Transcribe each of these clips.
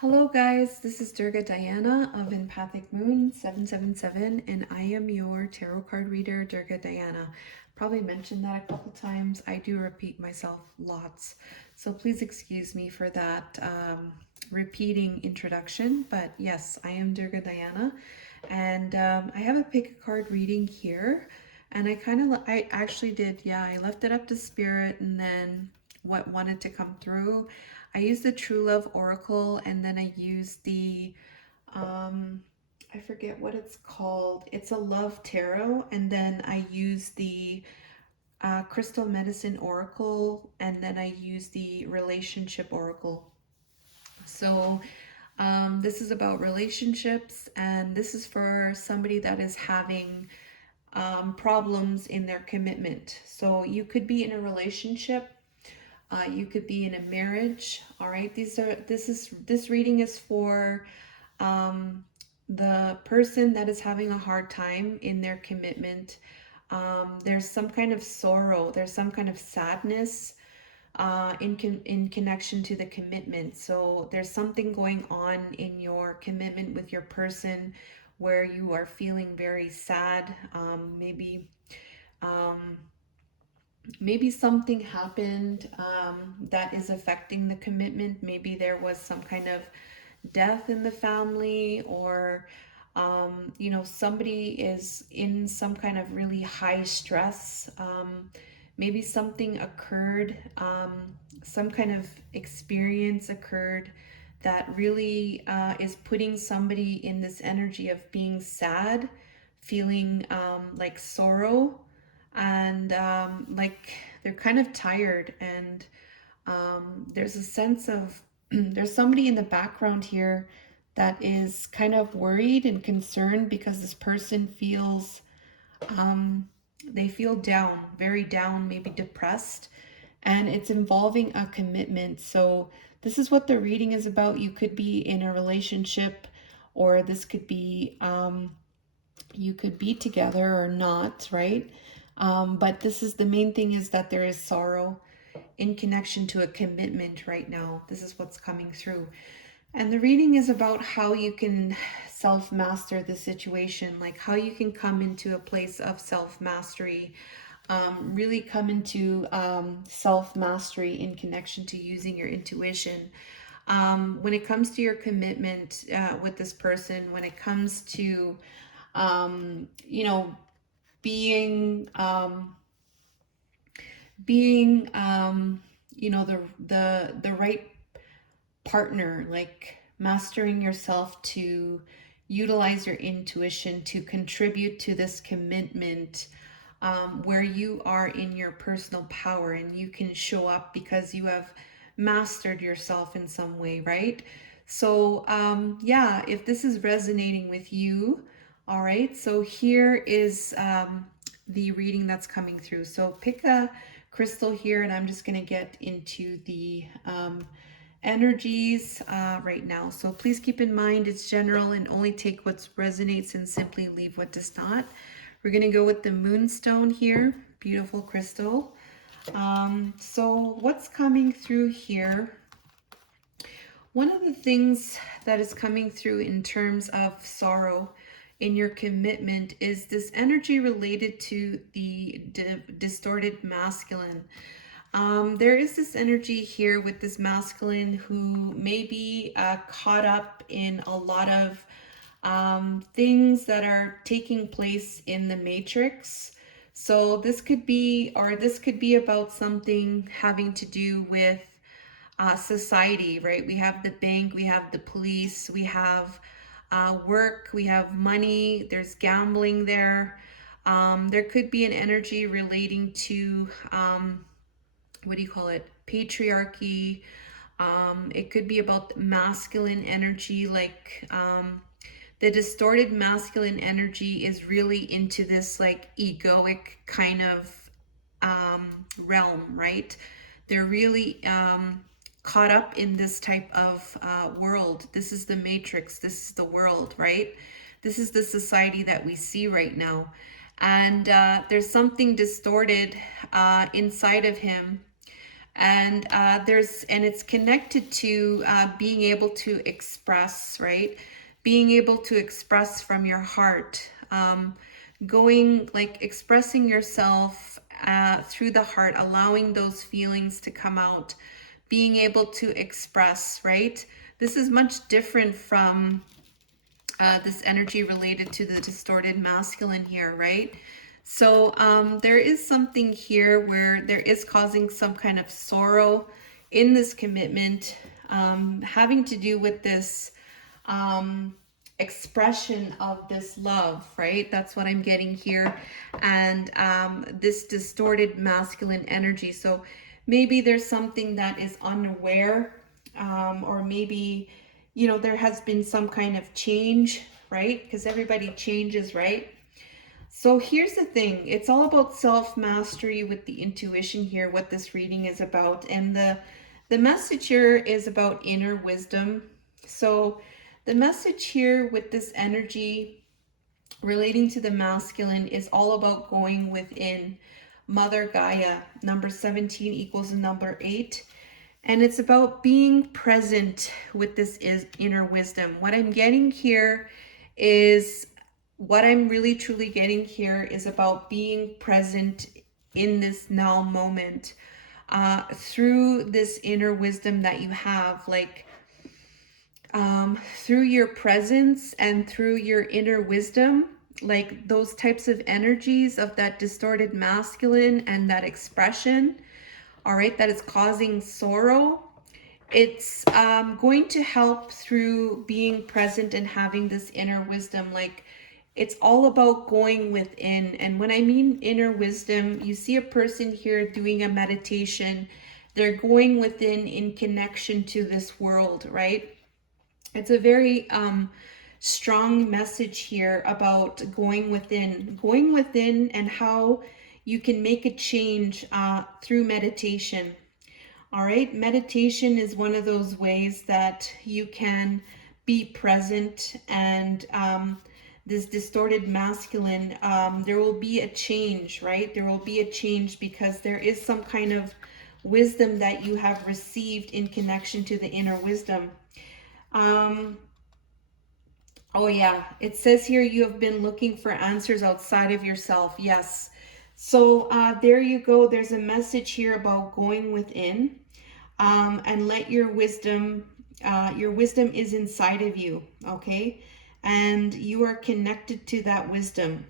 Hello guys, this is Durga Diana of Empathic Moon 777 and I am your tarot card reader, Durga Diana. Probably mentioned that a couple times. I do repeat myself lots, so please excuse me for that repeating introduction. But yes, I am Durga Diana and I have a pick a card reading here, and I actually did, yeah, I left it up to spirit and then what wanted to come through. I used the True Love Oracle, and then I used the, um, I forget what it's called. It's a Love Tarot, and then I used the Crystal Medicine Oracle, and then I used the Relationship Oracle. So this is about relationships, and this is for somebody that is having problems in their commitment. So you could be in a relationship, you could be in a marriage. All right, this reading is for the person that is having a hard time in their commitment. There's some kind of sorrow, there's some kind of sadness in connection to the commitment. So there's something going on in your commitment with your person where you are feeling very sad. Um, maybe something happened that is affecting the commitment. Maybe there was some kind of death in the family, or somebody is in some kind of really high stress. Maybe something occurred, some kind of experience occurred that really is putting somebody in this energy of being sad, feeling like sorrow, and like they're kind of tired, and there's a sense of there's somebody in the background here that is kind of worried and concerned because this person feels they feel down, very down, maybe depressed, and it's involving a commitment. So this is what the reading is about. You could be in a relationship, or this could be you could be together or not, right? But this is the main thing, is that there is sorrow in connection to a commitment right now. This is what's coming through. And the reading is about how you can self master the situation, like how you can come into a place of self mastery, really come into self mastery in connection to using your intuition. When it comes to your commitment with this person, when it comes to, you know, being being the right partner, like mastering yourself to utilize your intuition to contribute to this commitment, where you are in your personal power and you can show up because you have mastered yourself in some way, right? So yeah, if this is resonating with you, all right, so here is the reading that's coming through. So pick a crystal here, and I'm just going to get into the energies right now. So please keep in mind it's general and only take what resonates and simply leave what does not. We're going to go with the moonstone here. Beautiful crystal. So what's coming through here? One of the things that is coming through in terms of sorrow in your commitment is this energy related to the distorted masculine. There is this energy here with this masculine who may be caught up in a lot of things that are taking place in the matrix. So this could be, or this could be about something having to do with society, right? We have the bank, we have the police, we have work, we have money, there's gambling there. There could be an energy relating to, what do you call it? Patriarchy. It could be about masculine energy, like the distorted masculine energy is really into this like egoic kind of realm, right? They're really caught up in this type of world. This is the matrix. This is the world, right? This is the society that we see right now. And there's something distorted inside of him. And it's connected to being able to express, right? Being able to express from your heart, going like expressing yourself through the heart, allowing those feelings to come out, being able to express, right? This is much different from this energy related to the distorted masculine here, right? So there is something here where there is causing some kind of sorrow in this commitment, having to do with this expression of this love, right? That's what I'm getting here. And this distorted masculine energy. So maybe there's something that is unaware, or maybe, you know, there has been some kind of change, right? Because everybody changes, right? So here's the thing. It's all about self-mastery with the intuition here, what this reading is about. And the message here is about inner wisdom. So the message here with this energy relating to the masculine is all about going within. Mother Gaia, number 17 equals number 8. And it's about being present with this inner wisdom. What I'm getting here is, what I'm really truly getting here is about being present in this now moment, through this inner wisdom that you have, like through your presence and through your inner wisdom, like those types of energies of that distorted masculine and that expression, all right, that is causing sorrow. It's going to help through being present and having this inner wisdom. Like, it's all about going within. And when I mean inner wisdom, you see a person here doing a meditation. They're going within in connection to this world, right? It's a very strong message here about going within and how you can make a change through meditation. All right, meditation is one of those ways that you can be present, and this distorted masculine, there will be a change, right? There will be a change because there is some kind of wisdom that you have received in connection to the inner wisdom. Oh yeah, it says here you have been looking for answers outside of yourself. Yes. So there you go. There's a message here about going within, and let your wisdom is inside of you, okay? And you are connected to that wisdom.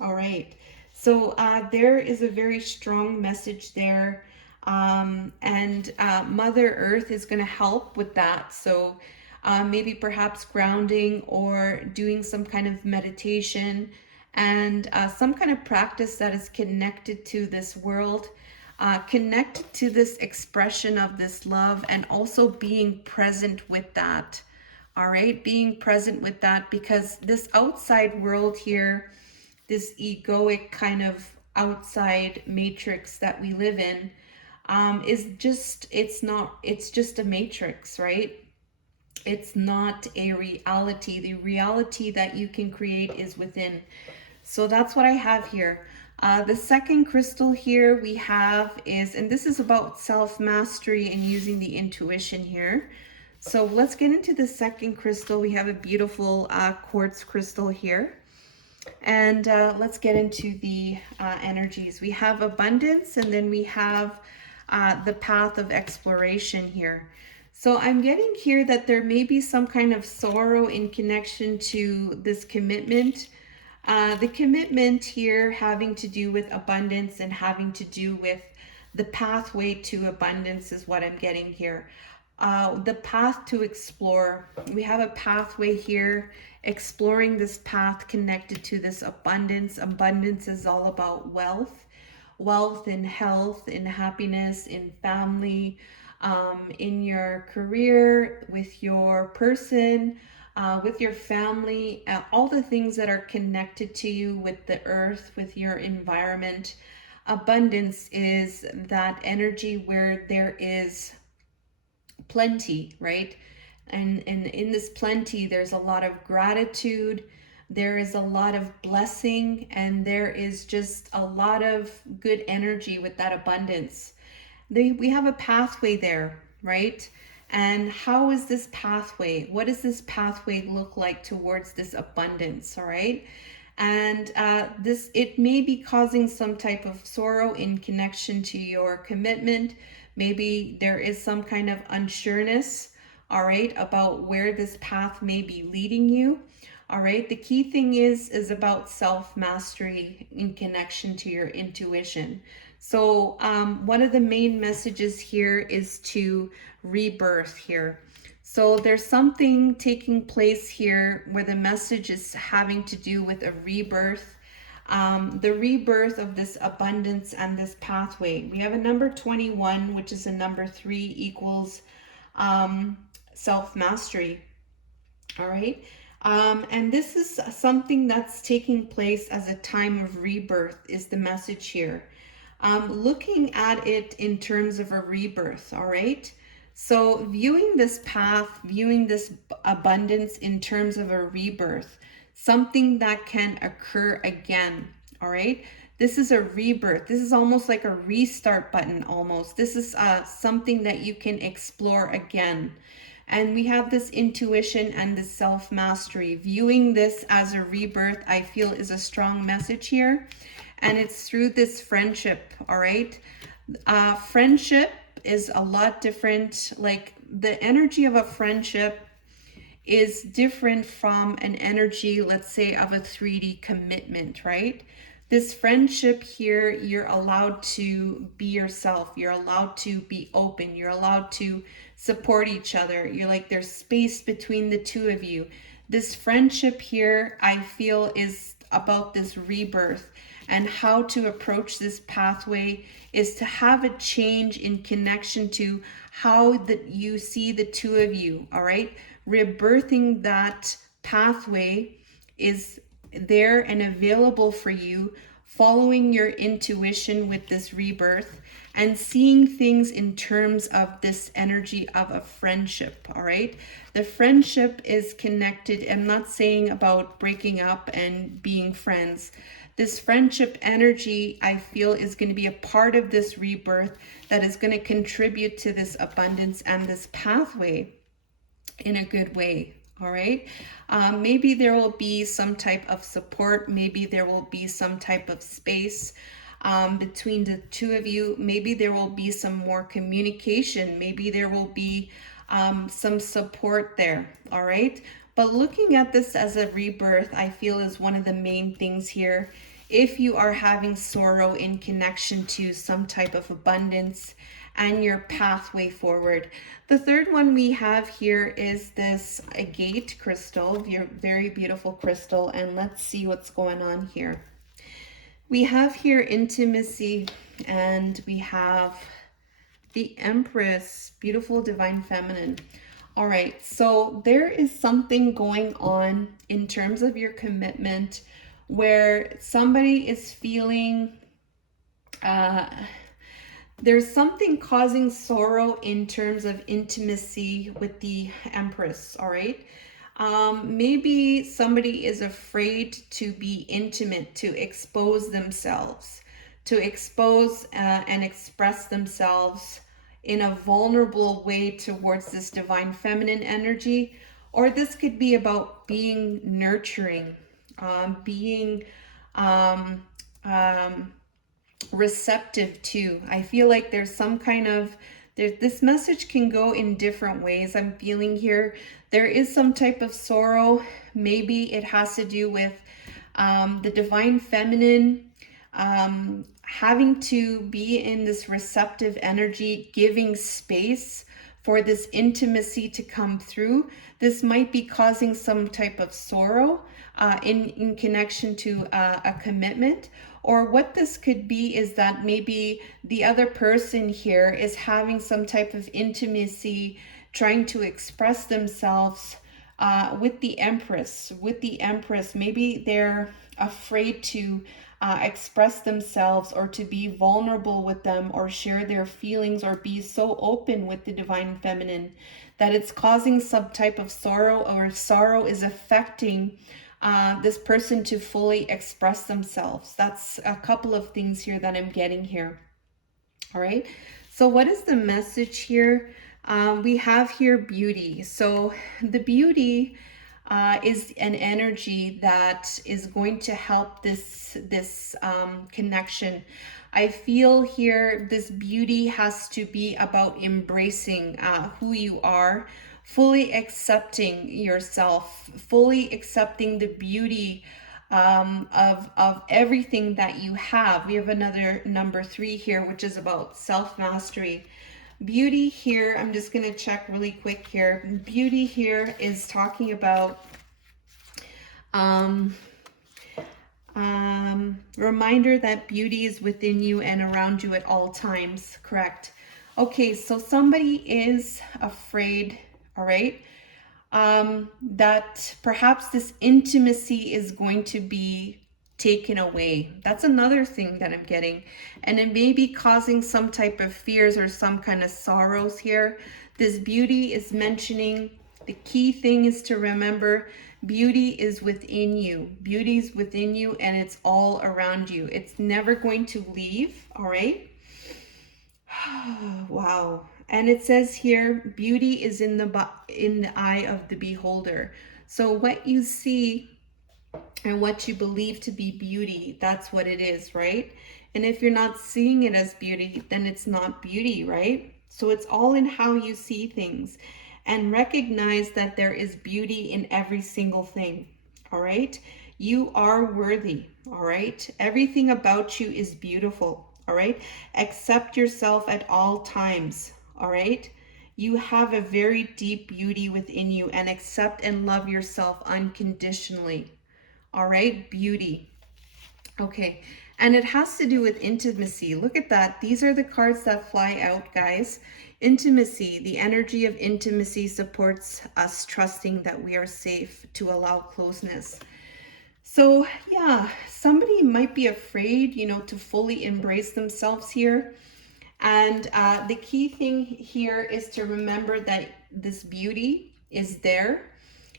All right. So there is a very strong message there. And Mother Earth is going to help with that. So maybe perhaps grounding or doing some kind of meditation and some kind of practice that is connected to this world, connected to this expression of this love, and also being present with that. All right, being present with that, because this outside world here, this egoic kind of outside matrix that we live in, is just, it's just a matrix, right? It's not a reality. The reality that you can create is within. So that's what I have here. The second crystal here we have is, and this is about self-mastery and using the intuition here. So let's get into the second crystal. We have a beautiful quartz crystal here. And let's get into the energies. We have abundance, and then we have the path of exploration here. So I'm getting here that there may be some kind of sorrow in connection to this commitment. The commitment here having to do with abundance and having to do with the pathway to abundance is what I'm getting here. The path to explore. We have a pathway here, exploring this path connected to this abundance. Abundance is all about wealth. Wealth in health, in happiness, in family, in your career, with your person, with your family, all the things that are connected to you with the earth, with your environment. Abundance is that energy where there is plenty, right? And in this plenty, there's a lot of gratitude, there is a lot of blessing, and there is just a lot of good energy with that abundance. we have a pathway there, right? And how is this pathway? What does this pathway look like towards this abundance? All right. And this, it may be causing some type of sorrow in connection to your commitment. Maybe there is some kind of unsureness, all right, about where this path may be leading you. All right. The key thing is about self-mastery in connection to your intuition. So one of the main messages here is to rebirth here. So there's something taking place here where the message is having to do with a rebirth, the rebirth of this abundance and this pathway. We have a number 21, which is a number 3 equals self-mastery. All right. And this is something that's taking place as a time of rebirth is the message here. Looking at it in terms of a rebirth, all right? So viewing this path, viewing this abundance in terms of a rebirth, something that can occur again, all right? This is a rebirth. This is almost like a restart button almost. This is something that you can explore again. And we have this intuition and this self-mastery. Viewing this as a rebirth, I feel, is a strong message here. And it's through this friendship, all right? Friendship is a lot different. Like the energy of a friendship is different from an energy, let's say, of a 3D commitment, right? This friendship here, you're allowed to be yourself. You're allowed to be open. You're allowed to support each other. You're like, there's space between the two of you. This friendship here, I feel, is about this rebirth. And how to approach this pathway is to have a change in connection to how that you see the two of you, all right? Rebirthing that pathway is there and available for you, following your intuition with this rebirth and seeing things in terms of this energy of a friendship, all right? The friendship is connected. I'm not saying about breaking up and being friends. This friendship energy, I feel, is going to be a part of this rebirth that is going to contribute to this abundance and this pathway in a good way. All right. Maybe there will be some type of support. Maybe there will be some type of space between the two of you. Maybe there will be some more communication. Maybe there will be some support there. All right. But looking at this as a rebirth, I feel, is one of the main things here. If you are having sorrow in connection to some type of abundance and your pathway forward. The third one we have here is this agate crystal, your very beautiful crystal. And let's see what's going on here. We have here intimacy, and we have the Empress, beautiful divine feminine. All right, so there is something going on in terms of your commitment where somebody is feeling there's something causing sorrow in terms of intimacy with the Empress, all right? Maybe somebody is afraid to be intimate, to expose themselves, to expose and express themselves in a vulnerable way towards this divine feminine energy. Or this could be about being nurturing, being receptive to. I feel like there's some kind of, this message can go in different ways. I'm feeling here there is some type of sorrow. Maybe it has to do with the divine feminine having to be in this receptive energy, giving space for this intimacy to come through. This might be causing some type of sorrow in connection to a commitment. Or what this could be is that maybe the other person here is having some type of intimacy, trying to express themselves with the Empress. Maybe they're afraid to express themselves or to be vulnerable with them or share their feelings or be so open with the divine feminine that it's causing some type of sorrow, or sorrow is affecting this person to fully express themselves. That's a couple of things here that I'm getting here. All right. So what is the message here? We have here beauty. So the beauty is an energy that is going to help this connection. I feel here this beauty has to be about embracing who you are, fully accepting yourself, fully accepting the beauty of everything that you have. We have another number 3 here, which is about self-mastery. Beauty here, I'm just going to check really quick here. Beauty here is talking about um, reminder that beauty is within you and around you at all times. Correct. Okay, so somebody is afraid, all right, that perhaps this intimacy is going to be taken away. That's another thing that I'm getting. And it may be causing some type of fears or some kind of sorrows here. This beauty is mentioning the key thing is to remember beauty is within you. Beauty is within you and it's all around you. It's never going to leave, all right? Wow. And it says here, beauty is in the eye of the beholder. So what you see and what you believe to be beauty, that's what it is, right? And if you're not seeing it as beauty, then it's not beauty, right? So it's all in how you see things. And recognize that there is beauty in every single thing, all right? You are worthy, all right? Everything about you is beautiful, all right? Accept yourself at all times, all right? You have a very deep beauty within you, and accept and love yourself unconditionally, all right? Beauty. Okay, and it has to do with intimacy. Look at that. These are the cards that fly out, guys. Intimacy, the energy of intimacy supports us trusting that we are safe to allow closeness. So yeah, somebody might be afraid, you know, to fully embrace themselves here. And the key thing here is to remember that this beauty is there,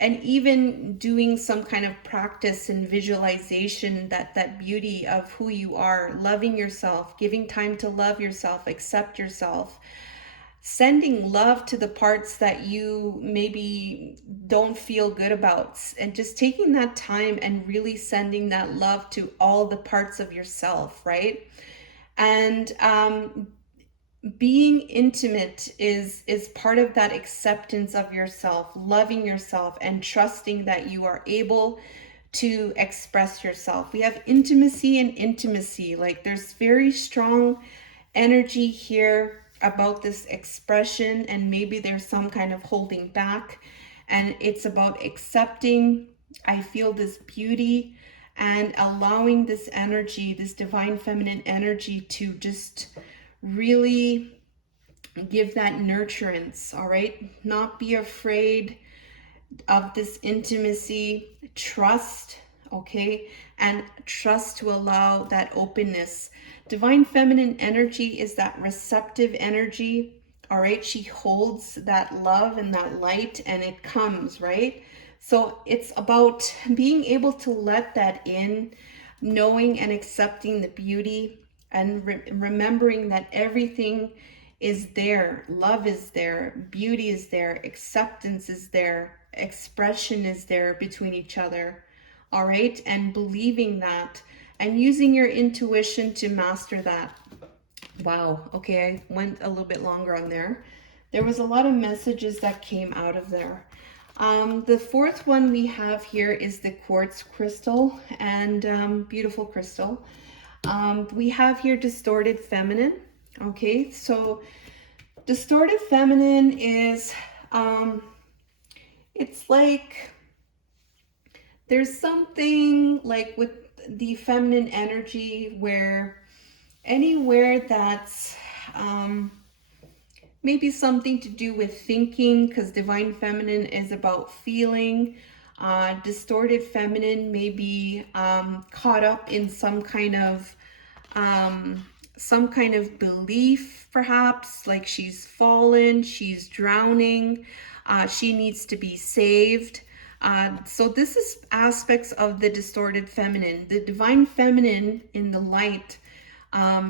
and even doing some kind of practice and visualization that beauty of who you are, loving yourself, giving time to love yourself, accept yourself, sending love to the parts that you maybe don't feel good about, and just taking that time and really sending that love to all the parts of yourself, right? And being intimate is part of that acceptance of yourself, loving yourself, and trusting that you are able to express yourself. We have intimacy and intimacy. Like there's very strong energy here about this expression, and maybe there's some kind of holding back, and it's about accepting. I feel this beauty and allowing this energy, this divine feminine energy, to just really give that nurturance, all right? Not be afraid of this intimacy. Trust, okay? And trust to allow that openness. Divine feminine energy is that receptive energy, all right? She holds that love and that light, and it comes, right? So it's about being able to let that in, knowing and accepting the beauty, and remembering that everything is there. Love is there, beauty is there, acceptance is there, expression is there between each other, all right? And believing that and using your intuition to master that. Wow, okay, I went a little bit longer on there. There was a lot of messages that came out of there. The fourth one we have here is the quartz crystal, and beautiful crystal. We have here distorted feminine. Okay, so distorted feminine is, it's like there's something like with the feminine energy where anywhere that's maybe something to do with thinking, because divine feminine is about feeling. Distorted feminine may be caught up in some kind of belief, perhaps like she's fallen, she's drowning, she needs to be saved. So this is aspects of the distorted feminine. The divine feminine in the light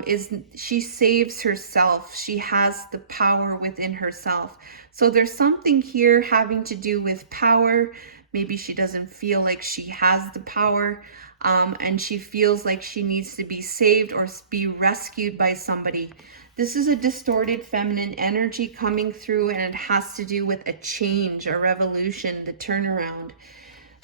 is she saves herself. She has the power within herself. So there's something here having to do with power. Maybe she doesn't feel like she has the power, and she feels like she needs to be saved or be rescued by somebody. This is a distorted feminine energy coming through, and it has to do with a change, a revolution, the turnaround.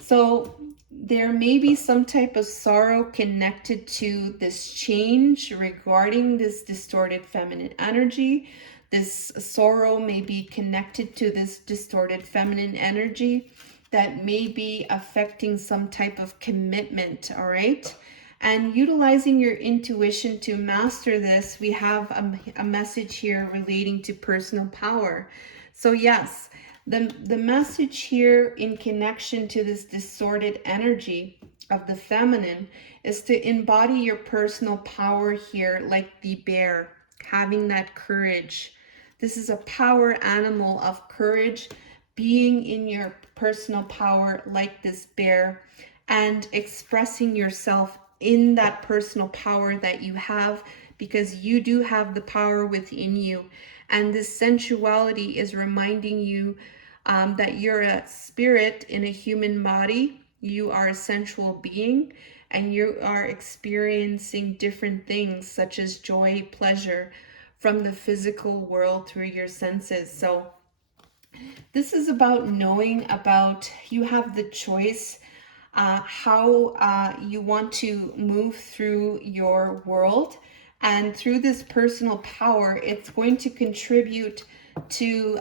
So there may be some type of sorrow connected to this change regarding this distorted feminine energy. This sorrow may be connected to this distorted feminine energy that may be affecting some type of commitment, all right? And utilizing your intuition to master this, we have a message here relating to personal power. So yes, the message here in connection to this distorted energy of the feminine is to embody your personal power here like the bear, having that courage. This is a power animal of courage, being in your personal power like this bear and expressing yourself in that personal power that you have, because you do have the power within you. And this sensuality is reminding you that you're a spirit in a human body. You are a sensual being, and you are experiencing different things such as joy, pleasure from the physical world through your senses. So this is about knowing about you have the choice how you want to move through your world. And through this personal power, it's going to contribute to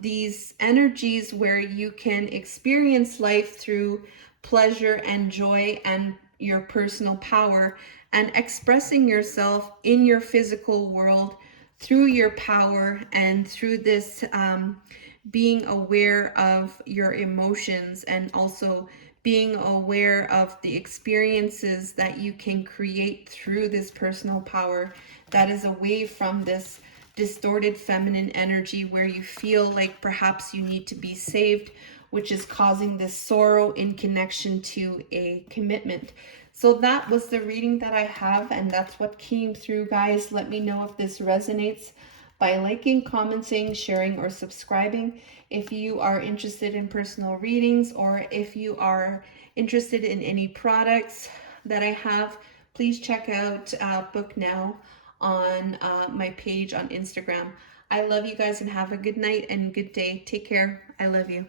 these energies where you can experience life through pleasure and joy and your personal power, and expressing yourself in your physical world through your power and through this being aware of your emotions, and also being aware of the experiences that you can create through this personal power that is away from this distorted feminine energy where you feel like perhaps you need to be saved, which is causing this sorrow in connection to a commitment. So that was the reading that I have, and that's what came through, guys. Let me know if this resonates by liking, commenting, sharing, or subscribing. If you are interested in personal readings, or if you are interested in any products that I have, please check out Book Now on my page on Instagram. I love you guys, and have a good night and good day. Take care. I love you.